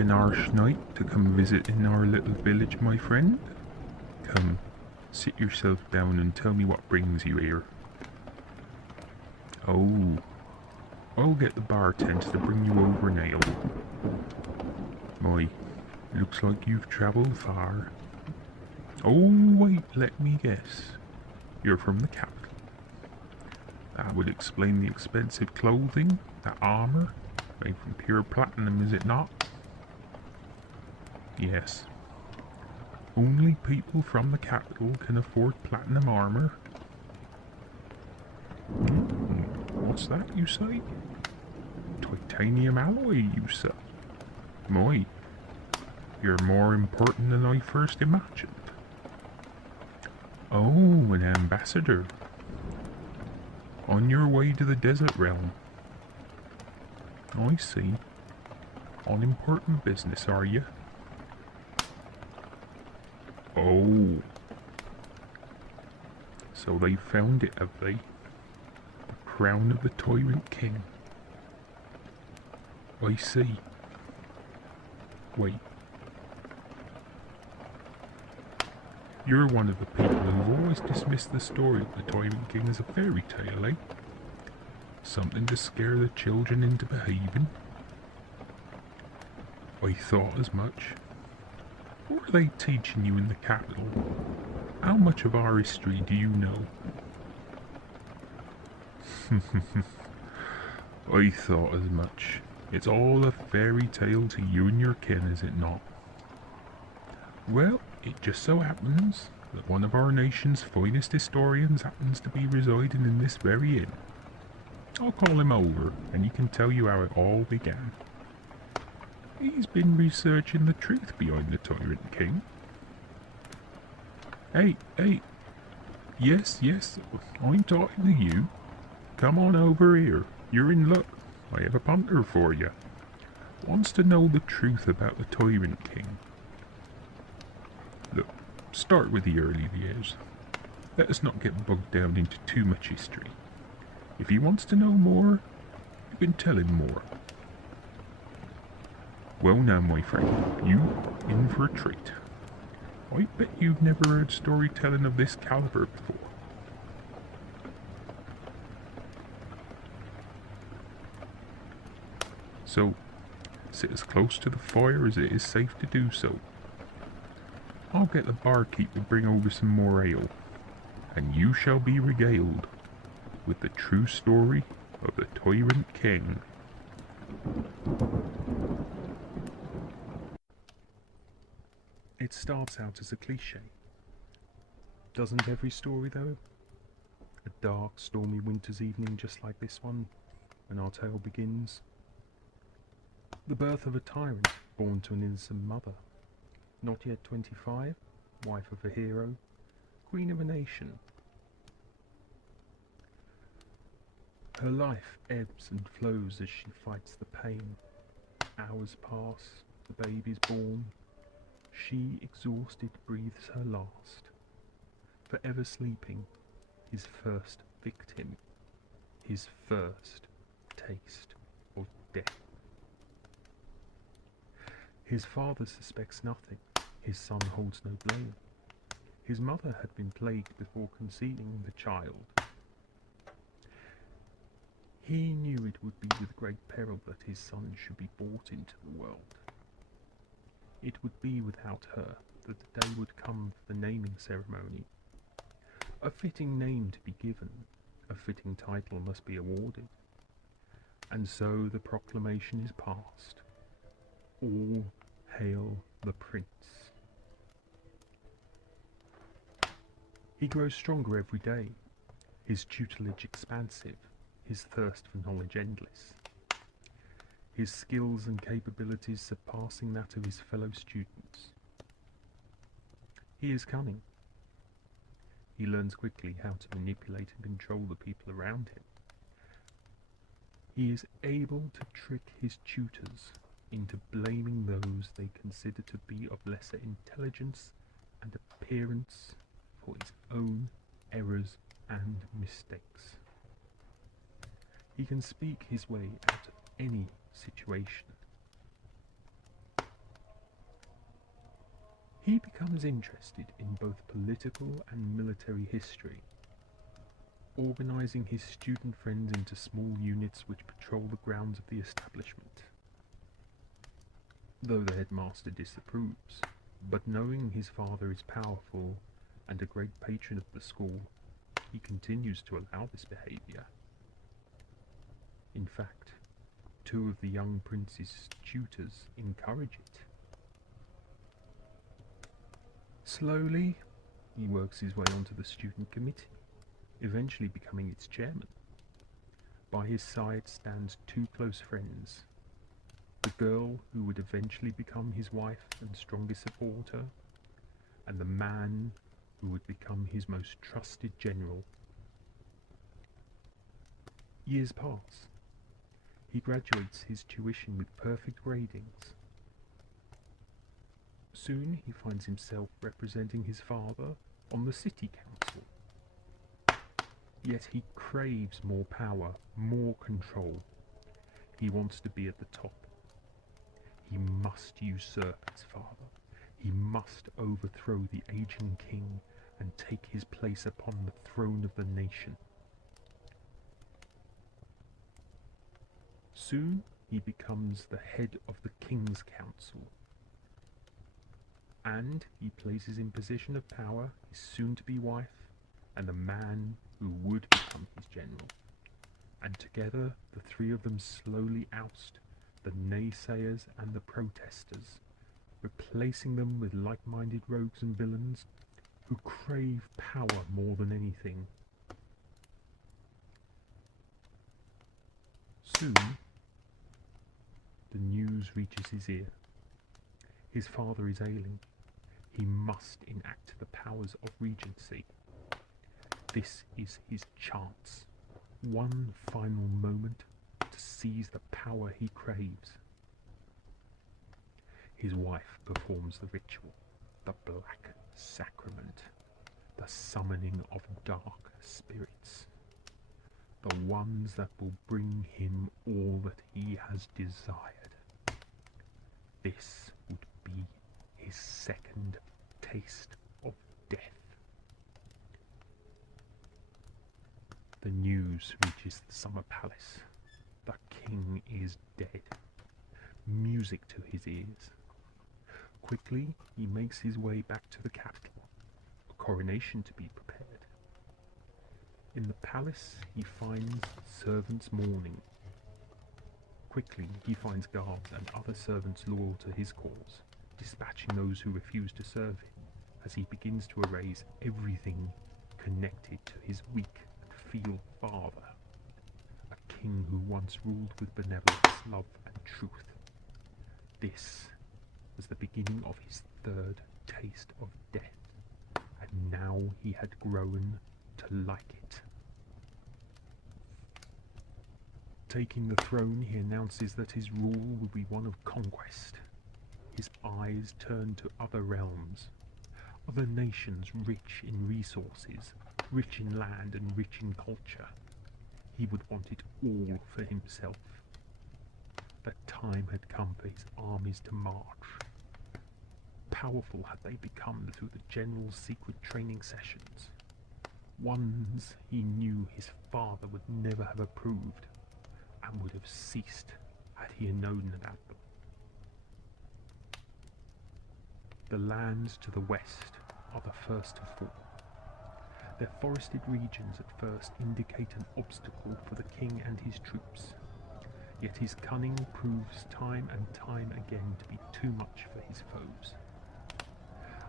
an harsh night to come visit in our little village, my friend? Come, sit yourself down and tell me what brings you here. Oh, I'll get the bartender to bring you over an ale. My, looks like you've travelled far. Oh, wait, let me guess. You're from the capital. That would explain the expensive clothing, that armour, made from pure platinum, is it not? Yes. Only people from the capital can afford platinum armour. What's that, you say? Titanium alloy, you say? My, you're more important than I first imagined. Oh, an ambassador. On your way to the desert realm. I see. On important business, are you? Oh. So they found it, have they? The crown of the Tyrant King. I see. Wait. You're one of the people who've always dismissed the story of the Tyrant King as a fairy tale, eh? Something to scare the children into behaving? I thought as much. What are they teaching you in the capital? How much of our history do you know? I thought as much. It's all a fairy tale to you and your kin, is it not? Well, it just so happens that one of our nation's finest historians happens to be residing in this very inn. I'll call him over, and he can tell you how it all began. He's been researching the truth behind the Tyrant King. Hey, yes, I'm talking to you. Come on over here, you're in luck. I have a punter for you. Wants to know the truth about the Tyrant King. Look, start with the early years. Let us not get bogged down into too much history. If he wants to know more, you can tell him more. Well now, my friend, you in for a treat. I bet you've never heard storytelling of this caliber before. So, sit as close to the fire as it is safe to do so. I'll get the barkeep to bring over some more ale, and you shall be regaled with the true story of the Tyrant King. It starts out as a cliché. Doesn't every story though? A dark, stormy winter's evening just like this one, when our tale begins. The birth of a tyrant born to an innocent mother. Not yet 25, wife of a hero, queen of a nation. Her life ebbs and flows as she fights the pain. Hours pass, the baby's born. She, exhausted, breathes her last. Forever sleeping, his first victim, his first taste of death. His father suspects nothing, his son holds no blame. His mother had been plagued before conceiving the child. He knew it would be with great peril that his son should be brought into the world. It would be without her that the day would come for the naming ceremony. A fitting name to be given, a fitting title must be awarded. And so the proclamation is passed. All hail the prince. He grows stronger every day, his tutelage expansive, his thirst for knowledge endless. His skills and capabilities surpassing that of his fellow students. He is cunning. He learns quickly how to manipulate and control the people around him. He is able to trick his tutors into blaming those they consider to be of lesser intelligence and appearance for his own errors and mistakes. He can speak his way out of any situation. He becomes interested in both political and military history, organising his student friends into small units which patrol the grounds of the establishment. Though the headmaster disapproves, but knowing his father is powerful and a great patron of the school, he continues to allow this behaviour. In fact, two of the young prince's tutors encourage it. Slowly, he works his way onto the student committee, eventually becoming its chairman. By his side stands two close friends, the girl who would eventually become his wife and strongest supporter, and the man who would become his most trusted general. Years pass. He graduates his tuition with perfect gradings. Soon he finds himself representing his father on the city council. Yet he craves more power, more control. He wants to be at the top. He must usurp his father. He must overthrow the aging king and take his place upon the throne of the nation. Soon he becomes the head of the King's Council, and he places in position of power his soon-to-be wife and the man who would become his general. And together the three of them slowly oust the naysayers and the protesters, replacing them with like-minded rogues and villains who crave power more than anything. Soon, the news reaches his ear. His father is ailing. He must enact the powers of regency. This is his chance. One final moment to seize the power he craves. His wife performs the ritual, the Black Sacrament, the summoning of dark spirits, the ones that will bring him all that he has desired. This would be his second taste of death. The news reaches the summer palace. The king is dead. Music to his ears. Quickly, he makes his way back to the capital, a coronation to be prepared. In the palace, he finds servants mourning. Quickly, he finds guards and other servants loyal to his cause, dispatching those who refuse to serve him, as he begins to erase everything connected to his weak and feeble father, a king who once ruled with benevolence, love and truth. This was the beginning of his third taste of death, and now he had grown to like it. Taking the throne, he announces that his rule will be one of conquest. His eyes turn to other realms, other nations rich in resources, rich in land and rich in culture. He would want it all for himself. The time had come for his armies to march. Powerful had they become through the general's secret training sessions. Ones he knew his father would never have approved, and would have ceased had he known about them. The lands to the west are the first to fall. Their forested regions at first indicate an obstacle for the king and his troops, yet his cunning proves time and time again to be too much for his foes.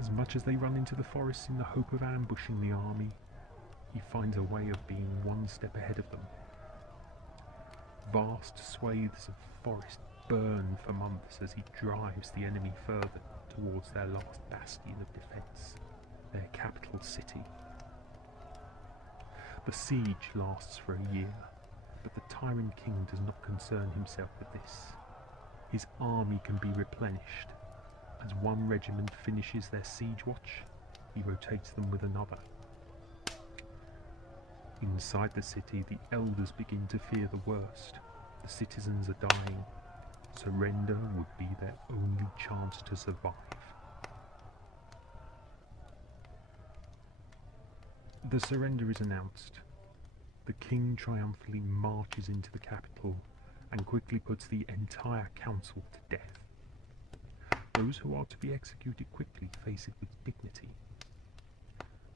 As much as they run into the forests in the hope of ambushing the army, he finds a way of being one step ahead of them. Vast swathes of forest burn for months as he drives the enemy further towards their last bastion of defence, their capital city. The siege lasts for a year, but the Tyrant King does not concern himself with this. His army can be replenished. As one regiment finishes their siege watch, he rotates them with another. Inside the city, the elders begin to fear the worst. The citizens are dying. Surrender would be their only chance to survive. The surrender is announced. The king triumphantly marches into the capital and quickly puts the entire council to death. Those who are to be executed quickly face it with dignity.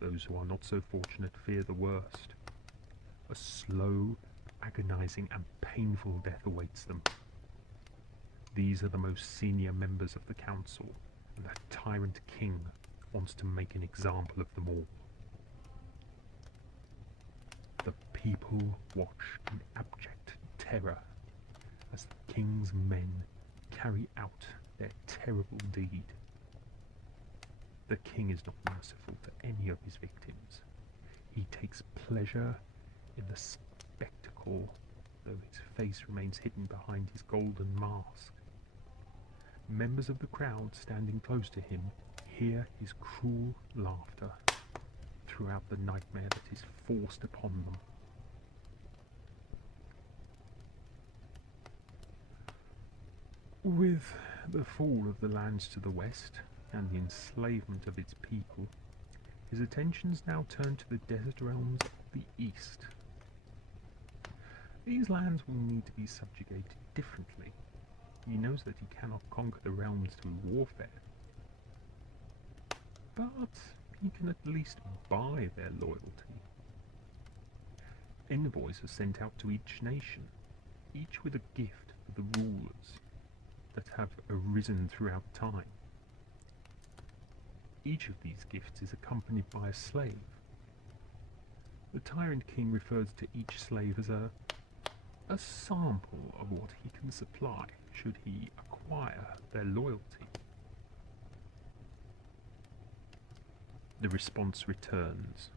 Those who are not so fortunate fear the worst. A slow, agonizing and painful death awaits them. These are the most senior members of the council, and the Tyrant King wants to make an example of them all. The people watch in abject terror as the king's men carry out their terrible deed. The king is not merciful to any of his victims. He takes pleasure in the spectacle, though his face remains hidden behind his golden mask. Members of the crowd standing close to him hear his cruel laughter throughout the nightmare that is forced upon them. With the fall of the lands to the west and the enslavement of its people, his attentions now turn to the desert realms of the east. These lands will need to be subjugated differently. He knows that he cannot conquer the realms through warfare, but he can at least buy their loyalty. Envoys are sent out to each nation, each with a gift for the rulers that have arisen throughout time. Each of these gifts is accompanied by a slave. The Tyrant King refers to each slave as a sample of what he can supply should he acquire their loyalty. The response returns.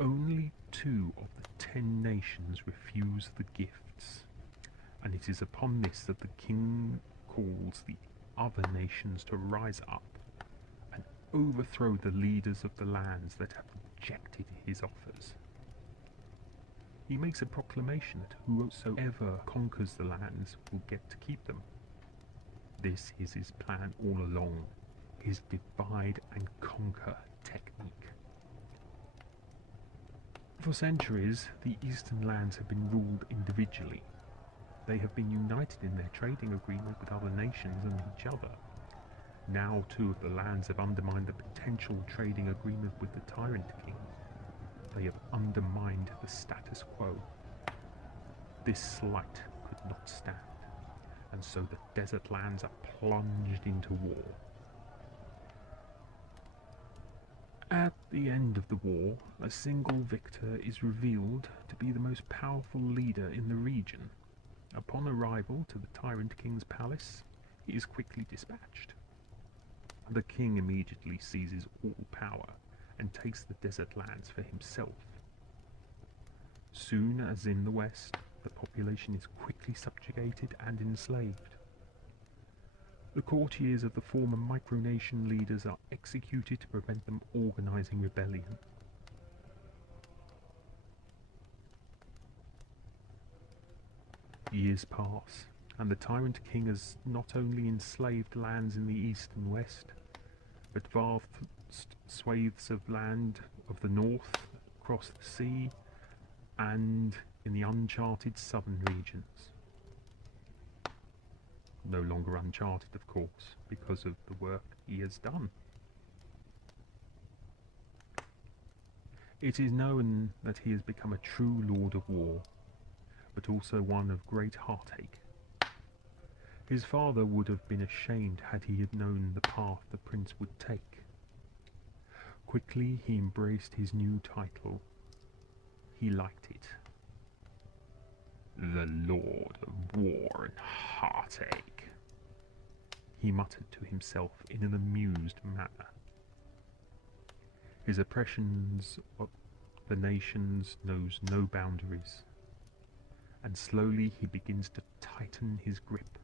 Only 2 of the 10 nations refuse the gifts, and it is upon this that the king calls the other nations to rise up and overthrow the leaders of the lands that have rejected his offers. He makes a proclamation that whosoever conquers the lands will get to keep them. This is his plan all along, his divide and conquer technique. For centuries, the eastern lands have been ruled individually. They have been united in their trading agreement with other nations and each other. Now 2 of the lands have undermined the potential trading agreement with the Tyrant King. They have undermined the status quo. This slight could not stand, and so the desert lands are plunged into war. At the end of the war, a single victor is revealed to be the most powerful leader in the region. Upon arrival to the Tyrant King's palace, he is quickly dispatched. The king immediately seizes all power and takes the desert lands for himself. Soon as in the west, the population is quickly subjugated and enslaved. The courtiers of the former micronation leaders are executed to prevent them organizing rebellion. Years pass, and the Tyrant King has not only enslaved lands in the east and west, but vast swathes of land of the north, across the sea, and in the uncharted southern regions. No longer uncharted, of course, because of the work he has done. It is known that he has become a true lord of war, but also one of great heartache. His father would have been ashamed had he had known the path the prince would take. Quickly he embraced his new title. He liked it. The Lord of War and Heartache, he muttered to himself in an amused manner. His oppressions of the nations knows no boundaries, and slowly he begins to tighten his grip.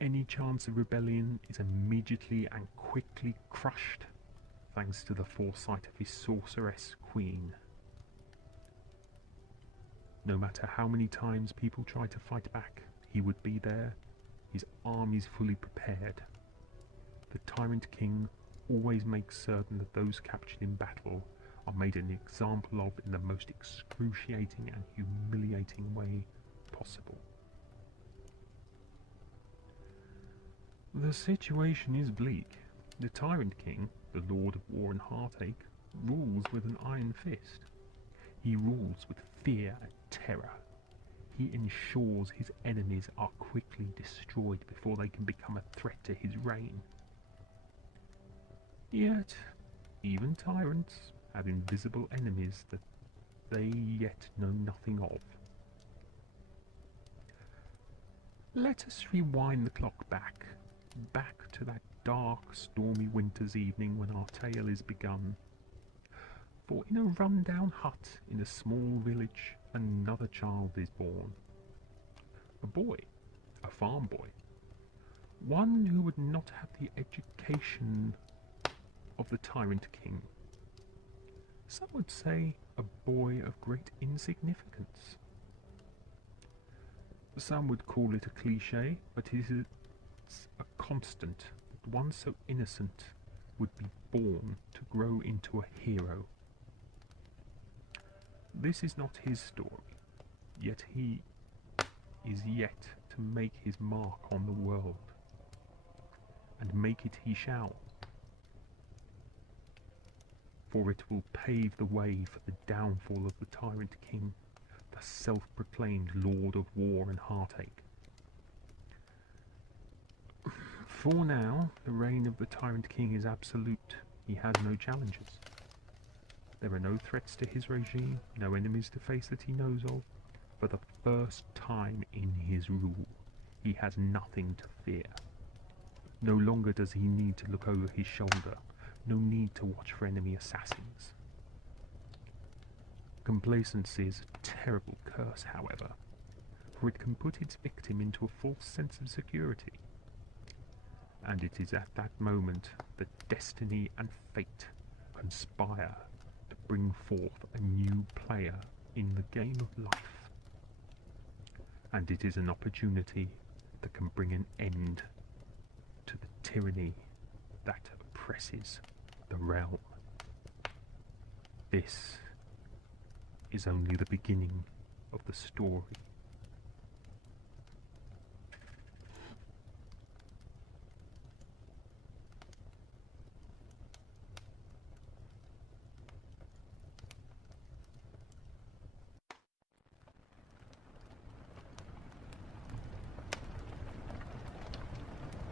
Any chance of rebellion is immediately and quickly crushed, thanks to the foresight of his sorceress queen. No matter how many times people try to fight back, he would be there, his armies fully prepared. The Tyrant King always makes certain that those captured in battle are made an example of in the most excruciating and humiliating way possible. The situation is bleak. The Tyrant King, the Lord of War and Heartache, rules with an iron fist. He rules with fear and terror. He ensures his enemies are quickly destroyed before they can become a threat to his reign. Yet, even tyrants have invisible enemies that they yet know nothing of. Let us rewind the clock back to that dark, stormy winter's evening when our tale is begun. For in a run-down hut in a small village, another child is born. A boy, a farm boy, one who would not have the education of the Tyrant King. Some would say a boy of great insignificance. Some would call it a cliché, but it is a constant that one so innocent would be born to grow into a hero. This is not his story, yet he is yet to make his mark on the world, and make it he shall. For it will pave the way for the downfall of the Tyrant King, the self-proclaimed Lord of War and Heartache. For now, the reign of the Tyrant King is absolute. He has no challengers. There are no threats to his regime, no enemies to face that he knows of. For the first time in his rule, he has nothing to fear. No longer does he need to look over his shoulder, no need to watch for enemy assassins. Complacency is a terrible curse, however, for it can put its victim into a false sense of security. And it is at that moment that destiny and fate conspire to bring forth a new player in the game of life. And it is an opportunity that can bring an end to the tyranny that oppresses the realm. This is only the beginning of the story.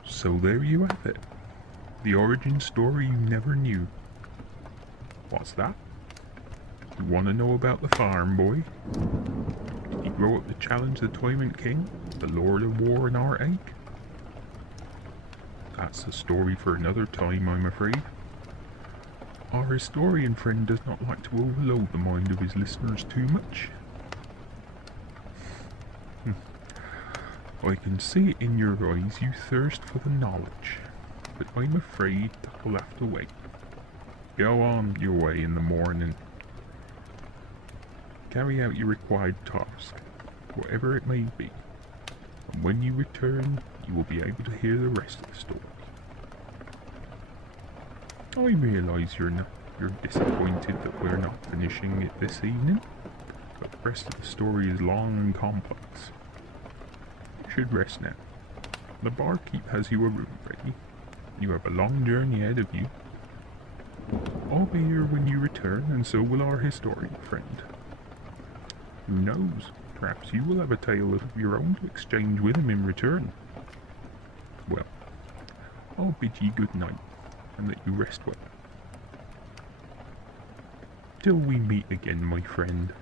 So there you have it. The origin story you never knew. What's that? You want to know about the farm boy? Did he grow up to challenge the Tyrant King, the Lord of War and Heartache? That's a story for another time, I'm afraid. Our historian friend does not like to overload the mind of his listeners too much. I can see it in your eyes you thirst for the knowledge, but I'm afraid that will have to wait. Go on your way in the morning. Carry out your required task, whatever it may be, and when you return, you will be able to hear the rest of the story. I realise you're disappointed that we're not finishing it this evening, but the rest of the story is long and complex. You should rest now. The barkeep has you a room ready. You have a long journey ahead of you. I'll be here when you return, and so will our historian friend. Who knows, perhaps you will have a tale of your own to exchange with him in return. Well, I'll bid ye good night, and that you rest well. Till we meet again, my friend.